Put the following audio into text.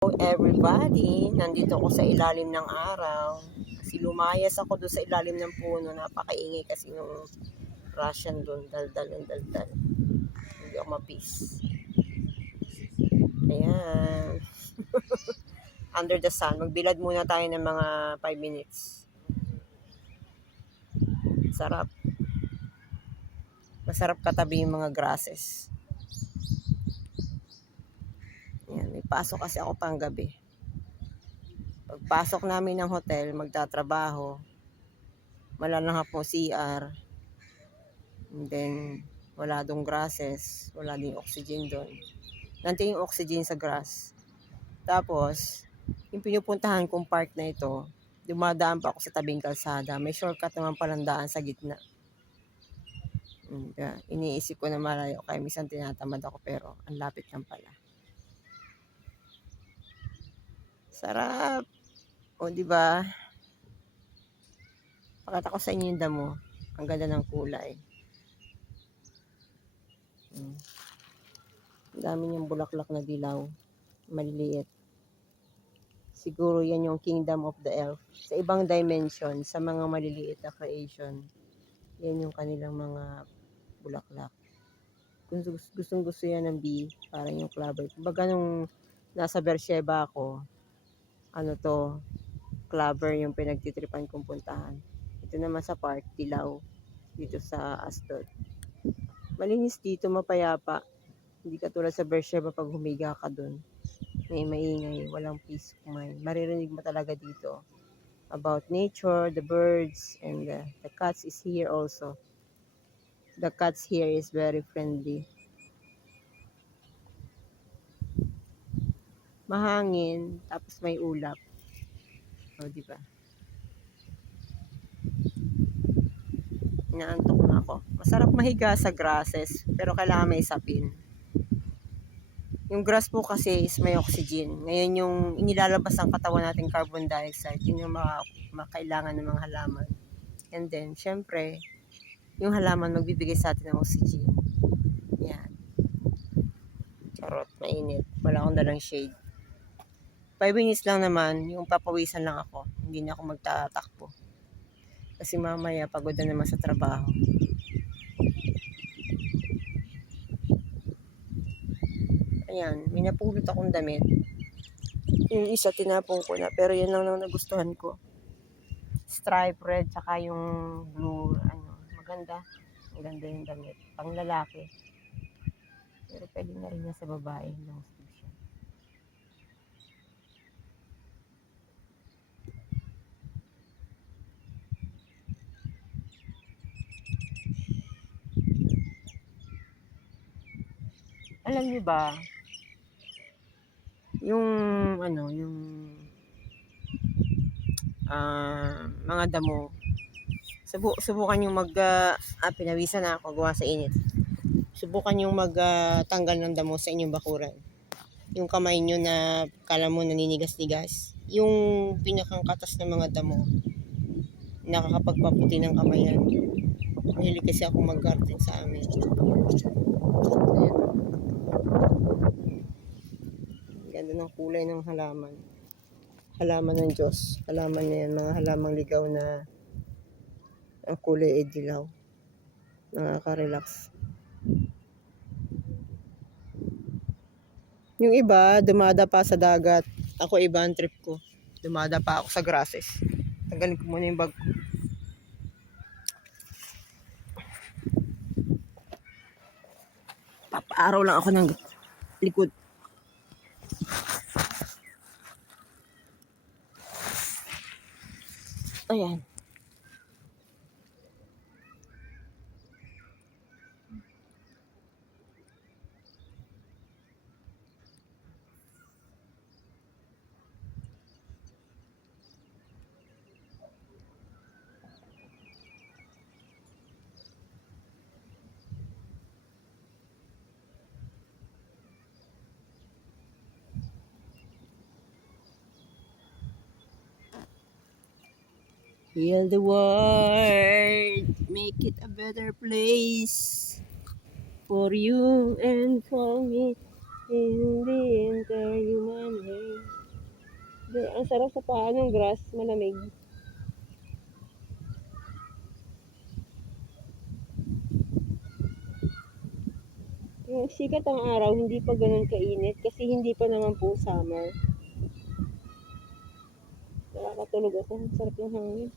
Hello everybody, nandito ako sa ilalim ng araw kasi lumayas ako doon sa ilalim ng puno. Napakaingay kasi nung Russian doon, daldal ng daldal, hindi ako mapis. Ayan. Under the sun, magbilad muna tayo ng mga 5 minutes. Sarap, masarap katabi yung mga grasses. Ayan, may pasok kasi ako pang gabi. Pagpasok namin ng hotel, magtatrabaho, malalangap mo CR, and then wala dong grasses, wala ding oxygen doon. Nanti yung oxygen sa grass. Tapos, yung pinupuntahan kong park na ito, dumadaan pa ako sa tabing kalsada. May shortcut naman palang daan sa gitna. Iniisip ko na malayo, kaya minsan tinatamad ako pero ang lapit lang pala. Sarap! O, di ba? Pakita ko sa inyo yung damo. Ang ganda ng kulay. Ang dami niyang bulaklak na dilaw. Maliliit. Siguro yan yung kingdom of the elf. Sa ibang dimension, sa mga maliliit na creation, yan yung kanilang mga bulaklak. Gustong gusto yan ng bee, parang yung clover. Kumbaga nung nasa Beersheba ako, clover yung pinagtitripan kong puntahan. Ito naman sa park, dilaw, dito sa Asdod. Malinis dito, mapayapa. Hindi katulad sa Beersheba pag humiga ka dun. May maingay, walang peace of mind. Maririnig mo talaga dito about nature, the birds, and the cats is here also. The cats here is very friendly. Mahangin, tapos may ulap. O, di ba? Inaantok na ako. Masarap mahiga sa grasses, pero kailangan may sapin. Yung grass po kasi is may oxygen. Ngayon yung inilalabas ang katawan natin carbon dioxide, yun yung makailangan ng mga halaman. And then, syempre, yung halaman magbibigay sa atin ng oxygen. Yan. Charot, mainit. Wala akong dalang shade. 5 minutes lang naman, yung papawisan lang ako. Hindi na ako magtatakbo. Kasi mamaya pagod na naman sa trabaho. Ayan, may napulot akong damit. Yung isa tinapong ko na, pero yan lang nagustuhan ko. Stripe red, tsaka yung blue, maganda. Maganda yung damit. Pang lalaki. Pero pwede na rin yan sa babae. Long sleeve siya. Alam niyo ba, yung mga damo, subukan yung pinawisan na ako gawa sa init. Subukan yung tanggal ng damo sa inyong bakuran. Yung kamay nyo na kala mo naninigas-nigas. Yung pinakang katas ng mga damo, nakakapagpaputi ng kamay yan. Mahilig kasi ako mag-garden sa amin. Ayan. Ganda ng kulay ng halaman. Halaman ng Diyos. Halaman na yan. Mga halamang ligaw na ang kulay ay dilaw. Nakaka-relax. Yung iba, dumadapa sa dagat. Ako iba ang trip ko. Dumadapa ako sa grasses. Tanggalin ko muna yung bag ko. Papaaraw lang ako ng likod. Ayan. Heal the world, make it a better place for you and for me in the interhuman race. Ang sarap sa paa ng grass, malamig. Yung sikat ang araw, hindi pa ganun kainit kasi hindi pa naman po summer. Nakakatulog ako, sarap ng hangin.